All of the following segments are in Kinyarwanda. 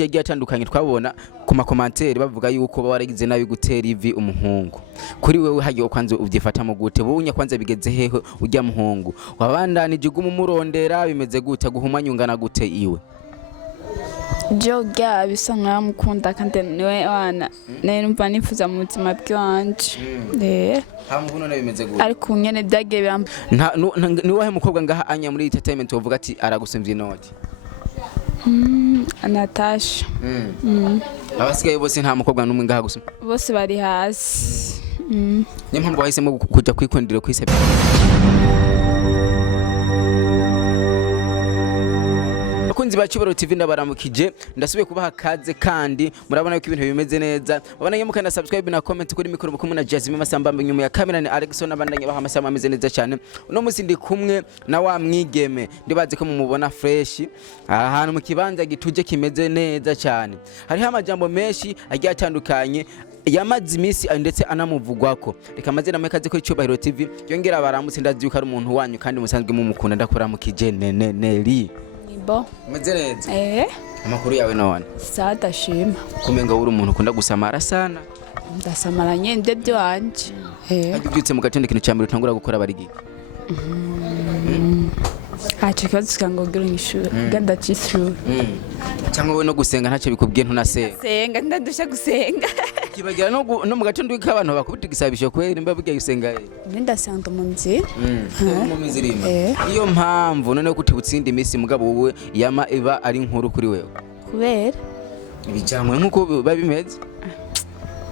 yagiye atandukanye twabona ku makomantere bavuga yuko waragize nabi gutera ivyi umuhungu. Kuri wewe hagiye kwanza uvyifata mu gute bunya kwanza bigeze hehe ujya muhungu wabandanije umurondera bimeze gute guhumanyungana gute iwe Joga bisa nkamukunda kandi niwe wana numva nifuza mu buzima bwanje hamubuno na bimeze gute ariko nyene byage bamba ni wahe mukobwa ngaha anya muri entertainment uvuga ati aragusumvye inoti Natasha abasigaye bose nta mukobwa numwe ngaha gusuma bose bari hasi niyo mpamvu wahisemo kuja kwikondera kwisabira Bakunzi ba Ibara TV ndabaramukije ndasubiye kubaha kaze kandi murabona yuko ibintu bimeze neza babana nyo mukanda subscribe na comment kuri mikoro kumwe na Jasmine Masambambe nyuma ya kamera ni Alexon nabandanye baha amasama ameze neza cyane uno musi ndi kumwe na wa mwigeme ndibaze ko mumubona fresh ahantu mu kibanza gituje kimeze neza cyane hariho amajambo menshi agiye atandukanye yamaze imisi ndetse anamuvugwako reka amazina mwekaze ko Ibara TV yongera baramutse ndazi yuko ari umuntu wanyu kandi musanzwe mumukunda ndakuramukije neneli Bo meze neza amakuru yawe none sada shima kumenga uri umuntu ukunda gusamara sana ndasamara nyende byo wanje agibyutse mu gatende kintu cyambere utangura gukora barigi acha kazi kango gira nyishura ganda chisuru cyangwa we no gusenga ntacyo bikubwiye ntunasenga senga ndadusha gusenga kibagira no mu gatende k'abantu bakubita igisabisho kwera imba bigiye gusenga nenda sanga mu nzi mu mizirima iyo mpamvu none ko utibutsinda imisi mugabo wowe yama iba ari inkuru kuri wewe kubera ibijamwe nkuko babimeze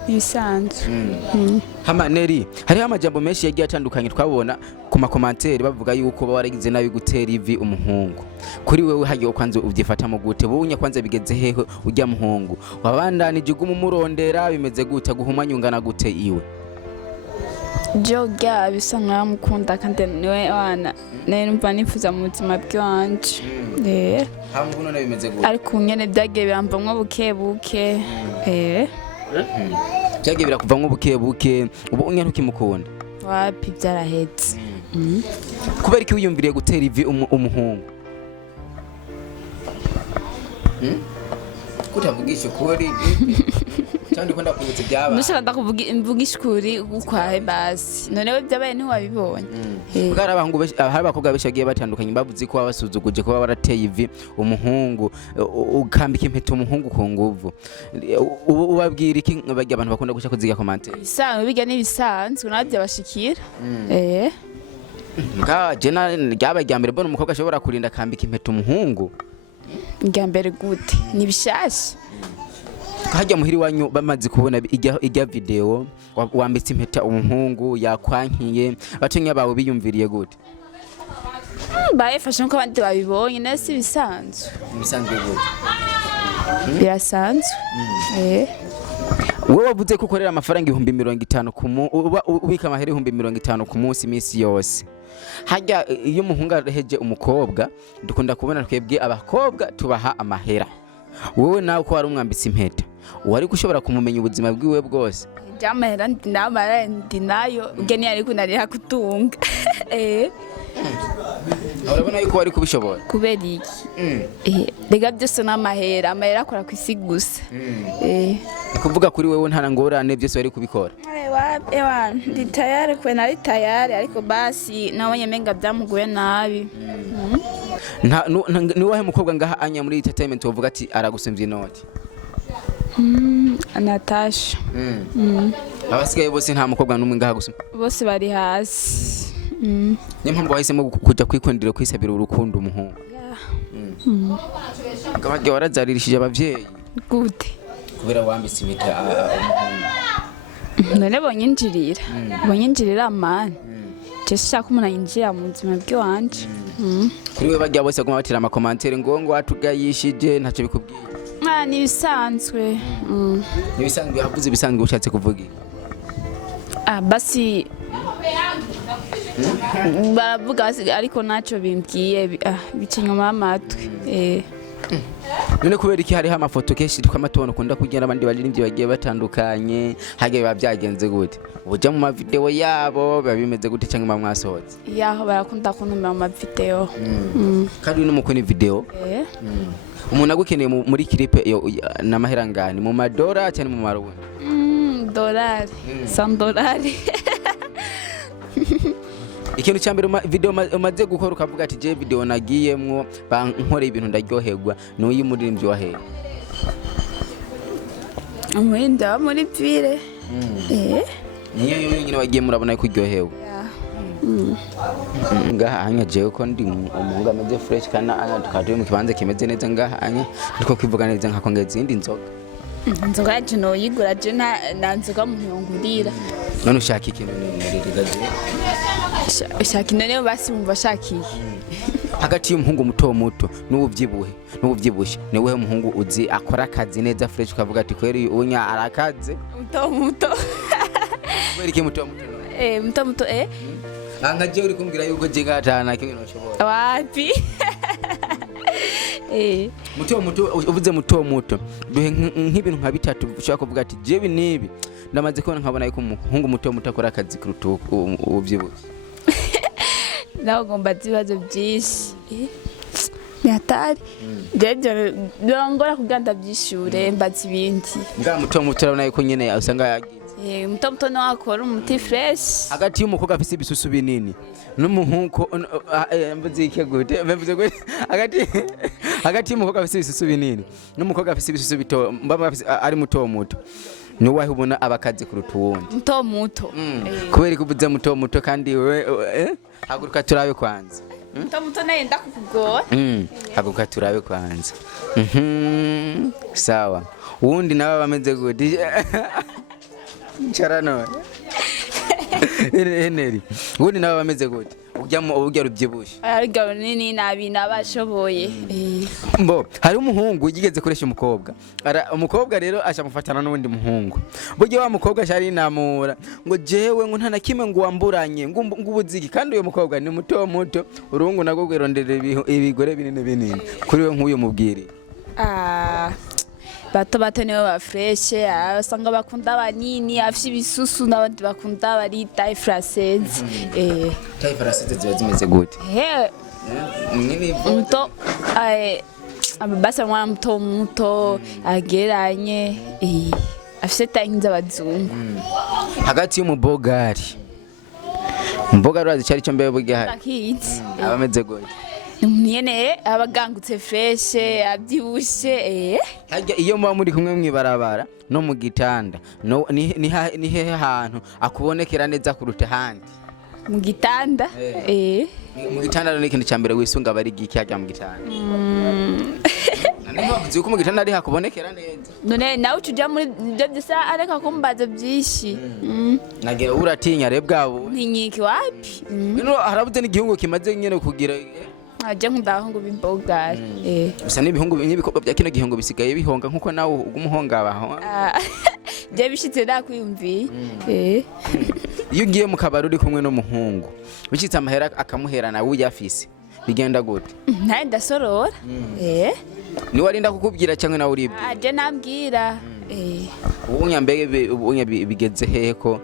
ibisanzwe hamaneri hariho amajambo menshi yagiye atandukanye twabona ku makomantere bavuga yuko waragize nabi gutera ivyi umuhungu. Kuri wewe hagiye kwanza uvyifata mu gute bunya kwanza bigeze hehe ujya muhungu wabandanije umurondera bimeze gute guhumanyungana gute iwe Joga bisa nkamukunda kandi niwe wana numva nifuza mu buzima bwanje hamubuno na bimeze gute ariko nyene byage bambamwe buke Byage birakuva nk'ubukebuke ubu unya ntukimukunda wapi byarahetse kubera iki wiyumviriye gutera ivyi umuhungu kutavugisha kuri cyandi ko ndakubutse byaba Nushaka ndakuvuga imvugisha kuri ukwahe basi none we byabaye ntiwabibonye Bwara abahungu hari abakobwa beshagiye batandukanye bavuze ko babasuzuguje ko barateye ivyi umuhungu ukambika impeta umuhungu ku nguvu ubabwira iki bajya abantu bakunda guca kuziga commentaire bisanzwe biga nibisanzwe nabyo bashikira Nga jena ryaba ryambere mbona umukobwa ashobora kurinda kambika impeta umuhungu ryambere gute nibishasha Hajya muhiri wanyu bamaze kubona ijya video wambitse impeta umuhungu yakwankiye batonya bawe biyumviriye gute bayefashe nko abandi babibonye nese bisanzwe gute birasanzwe wowe wavuze ko ukorera amafaranga 50 ubika amahera 50 ku munsi imisi yose hajya iyo umuhungu areheje umukobwa dukunda kubona twebwe abakobwa tubaha amahera wowe nawe ko wari umwambitse impeta wari gushobora kumumenya ubuzima bwiwe bwose jamahera ndinamara ndinayo ugeni ari kunarira kutunga urabona yuko wari kubishobora kubera iki rega byose n'amahera amahera akora ku isi gusa kuvuga kuri wewe nta ngorane byose wari kubikora ewa ndi tayari kwe nari tayari ariko basi nabonye menga byamuguye nabi ni wahe mukobwa ngaha anya muri entertainment uvuga ati aragusumvye inoti Natasha abasigaye bose nta mukobwa numwe ngaha gusuma bose bari hasi niyo mpamvu wahisemo kuja kwikondera kwisabira urukundo umuhungu Ngabagiye warazaririshije abavyeyi gute kubera wambitse impeta none bonyinjirira amani Cheshaka umuntu yinjira mu buzima bw'iwanje kuri we bajya bose guma batira amakomantere ngo atugayishije ntacyo bikubwiye nibisanzwe nibisanzwe havuze ibisanzwe ushatse kuvuga basi baravuga ariko ntacyo bimbwiye bica inyuma y'amatwi none kubera iki hariho amafoto kenshi tw'amatono kunda kugira abandi baririmbyi bagiye batandukanye hage biba byagenze gute uja mu mavideo yabo biba bimeze gute cyangwa mwasohotse yaho barakunda kuntumira mu mavideo kandi no mukoni video umuntu agukeneye muri clip n'amahera ngani mu madora cyane mu maruwe dolari $100 ikintu cyambere video umaze gukora ukavuga ati je video nagiyemwo bankore ibintu ndaryoherwa n'uyi muririmbyi wa he Mwenda muri pire niyo nyine wagiye murabona ko uryohewe ngaha anya je ko ndi umuhungu ameze fresh kana tukadwe mu kibanza kimeze neza ngaha anya ndiko kwivuga neza nkakongeza izindi nzoga yacu no yigura je na nzoga mu ntiyongurira none ushaka ikintu n'umuririza je ushaka none basi mumva shakiye hagati y'umuhungu muto n'ubuvyibushye ni wewe muhungu uzi akora akazi neza fresh ukavuga ati kweri unya arakaze muto kweri ki muto muto nkaje uri kumbwira yuko je ngatana kimwe noshobora wapi muto uvuze muto duhe nk'ibintu nka bitatu ushaka kuvuga ati je binibi ndamaze kubona nkabona yuko umuhungu muto akora akazi kurutuka ubyibushye naho ngomba zibazo byinshi yatari jeje ndongora kuganda byishure mbazi ibindi muto urabona yuko nyene usanga yagize muto no akora umuti fresh hagati y'umukobwa afise ibisusu binini n'umuhungu mvuze iki gute mvuze gute hagati y'umukobwa afise ibisusu binini n'umukobwa afise ibisusu bito mbaba ari muto ni wahe ubona abakaze kuruta uwundi muto kubera ko uvuze muto kandi haguruka turabe kwanza muto naye ndakukugora haguruka turabe kwanza sawa uwundi nawe bameze gute charano eneri uwundi nawe bameze gute urya rubyibushe arigaro nini nabi nabashoboye mbo hari umuhungu yigeze kuresha umukobwa rero ashamufatana n'undi muhungu buryo wa mukobwa shari namura ngo jewe ngo ntana kimwe ngo wamburanye ngo ubuziki kandi uyo mukobwa ni muto urungu nago gwirondera ibigore binini kuri we nk'uyo mubwire bato nibo ba fresh asanga bakunda banini afite ibisusu n'abandi bakunda bari taille française taille française ziba zimeze gute muto basa mwana muto ageranye afite taille nk'iz'abazungu hagati y'umubogari urazi cyari cyo mbere bugihari abameze gute nyene abagangutse fresh abyibushe hajya iyo muba muri kumwe mwibarabara no mu gitanda ni hehe hantu akubonekera neza kuruta handi mu gitanda mu gitanda ni ikintu cyambere wisunga bari giki hajya mu gitanda none bavuze ko mu gitanda ari hakubonekera neza none nawe ucuja muri byo bisa areka kumbaza byinshi nagera uratinya rebwabo ntinyiki wapi none harabuze n'igihungu kimaze nyene kugira aje nk'udahungu b'ibogari gusa n'ibihungu n'ibikobwa bya kino gihungu bisigaye bihonga nkuko nawe ugumuhonga abaho je bishitse nakwiyumviye iyo ugiye mu kabari uri kumwe n'umuhungu bishitse amahera akamuhera nawe uyafise bigenda gute naye ndasorora ni warinda kukubwira cyangwa nawe uribwira aje nambwira ubunya bigeze hehe ko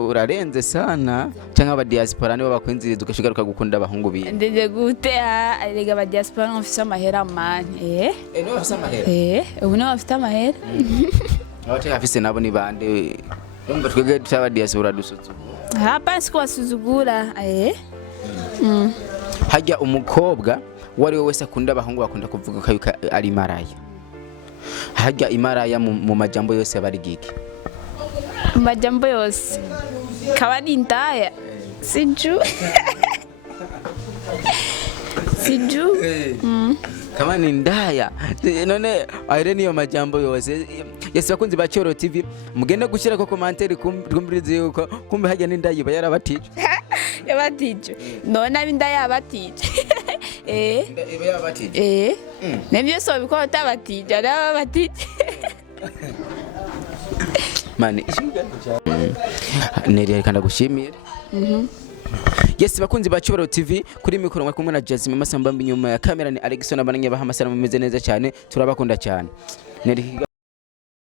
urarenze sana cyangwa aba diaspora nibo bakwinziriza ugashigaruka gukunda abahungu biye ndeze gute arega aba diaspora n'ofisa amahera mani nibo bafise amahera ubu nibo bafite amahera abatari afise nabo ni bande urumva twebwe tutaba diaspora dusuzugura hapa siko basuzugura hajya umukobwa wari we wese akunda abahungu bakunda kuvuga ko ari maraya hajya imaraya mu majambo yose bari giki majambo yose kabari ndaya siju kama ni ndaya none aire niyo majambo yose yesi bakunzi ba Cyoro TV mugenda gushyira ko commentaire kumvirize yuko kumbe hajya ni ndaya yarabatije yabatije none abindaya yabatije iba yabatije nebyo so bikora tabatije arabatije mani ishinga neri kanda gushimira Yes bakunzi ba Cyubahiro TV kuri mikoro mwa kumwe na Jasmine Masamba nyuma ya kamera ni Alexson abananye baha amasanamu meze neza cyane turabakunda cyane.